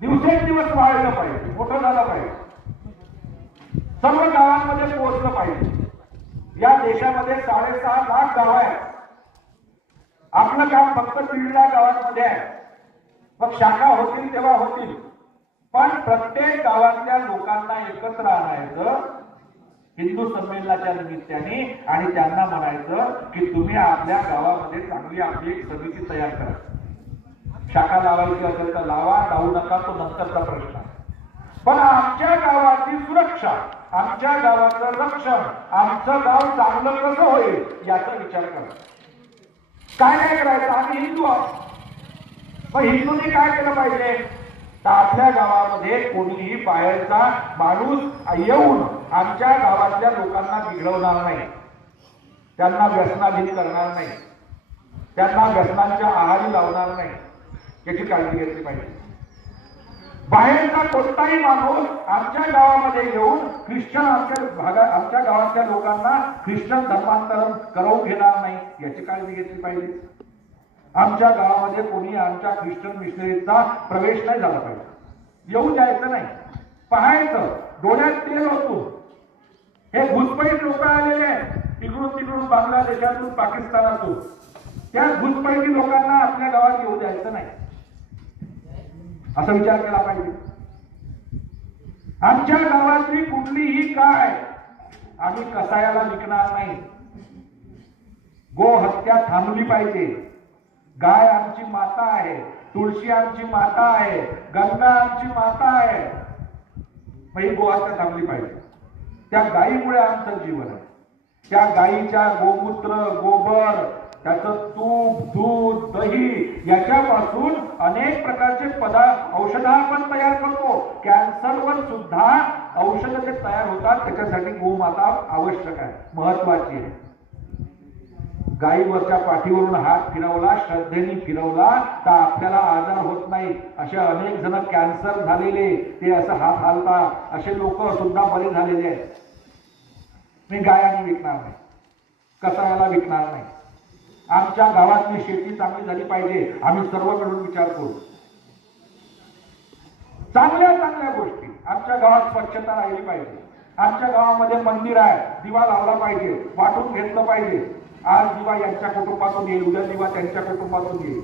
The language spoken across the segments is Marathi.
दिवसेंदिवस वाढलं पाहिजे, मोठं झालं पाहिजे, सर्व गावांमध्ये पोहोचलं पाहिजे. या देशामध्ये 6.5 लाख गाव आहेत. आपलं काम फक्त 1.5 गावांमध्ये आहे. मग शाखा होतील तेव्हा होतील, पण प्रत्येक गावातल्या लोकांना एकत्र आणायचं हिंदू संमेलनाच्या निमित्ताने आणि त्यांना म्हणायचं की तुम्ही आपल्या गावामध्ये चांगली आपली एक समिती तयार करा. शाखा लावायची असेल तर लावा, लावू नका तो नंतरचा प्रश्न. पण आमच्या गावाची सुरक्षा, आमच्या गावाचं रक्षण, आमचं गाव चांगलं कसं होईल याचा विचार करा. काय काय करायचं? आम्ही हिंदू आहोत. मग हिंदूंनी काय केलं पाहिजे? तर आपल्या गावामध्ये कोणीही बाहेरचा माणूस येऊन आमच्या गावातल्या लोकांना बिघडवणार नाही, त्यांना व्यसनाधीन करणार नाही, त्यांना व्यसनांच्या आहारी लावणार नाही, याची काळजी घेतली पाहिजे. बाहेरचा कोणताही माणूस आमच्या गावामध्ये येऊन ख्रिश्चन आमच्या गावातल्या लोकांना ख्रिश्चन धर्मांतरण करवून घेणार नाही, याची काळजी घेतली पाहिजे. आमच्या गावामध्ये कोणी आमच्या ख्रिश्चन मिशनरीचा प्रवेश नाही झाला पाहिजे, येऊ द्यायचं नाही. पाहायचं, डोळ्यात तेल होतो. हे घुसपैठ लोक आलेले आहेत इकडून तिकडून, बांगलादेशातून, पाकिस्तानातून. त्या घुसपैठी लोकांना आपल्या गावात येऊ द्यायचं नाही, असा विचार केला पाहिजे. आमच्या गावातली कुठलीही गाय आम्ही कसायाला विकणार नाही. गो हत्या थांबली पाहिजे. गाय आमची माता आहे, तुळशी आमची माता आहे, गंगा आमची माता आहे. ही गो हत्या थांबली पाहिजे. त्या गायीमुळे आमचं जीवन आहे. त्या गायीच्या गोमूत्र, गोबर, त्याचं तूप, दूध, दही याच्यापासून अनेक प्रकारचे औषध आपण तयार करतो. कॅन्सरवर सुद्धा औषध जे तयार होतात त्याच्यासाठी गोमाता आवश्यक आहे, महत्वाची आहे. गायीवरच्या पाठीवरून हात फिरवला, श्रद्धेने फिरवला तर आपल्याला आजार होत नाही. असे अनेक जण कॅन्सर झालेले ते असं हात हालतात, असे लोक सुद्धा बरे झालेले आहेत. मी गायाने विकणार नाही, कसायाला विकणार नाही. आमच्या गावातली शेती चांगली झाली पाहिजे, आम्ही सर्व मिळून विचार करू. चांगल्या चांगल्या गोष्टी आमच्या गावात, स्वच्छता राहिली पाहिजे. आमच्या गावामध्ये मंदिर आहे, दिवा लावला पाहिजे, वाटून घेतलं पाहिजे. आज दिवा यांच्या कुटुंबातून येईल, उद्या दिवा त्यांच्या कुटुंबातून येईल.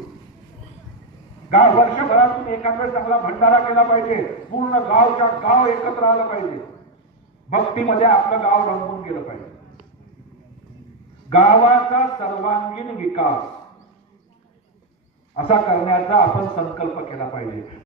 गाव वर्षभरातून एखादा चांगला भंडारा केला पाहिजे. पूर्ण गावच्या गाव एकत्र आलं पाहिजे. भक्तीमध्ये आपलं गाव रंगून गेलं पाहिजे. गावाचा सर्वांगीण विकास असा करण्याचा आपण संकल्प केला पाहिजे.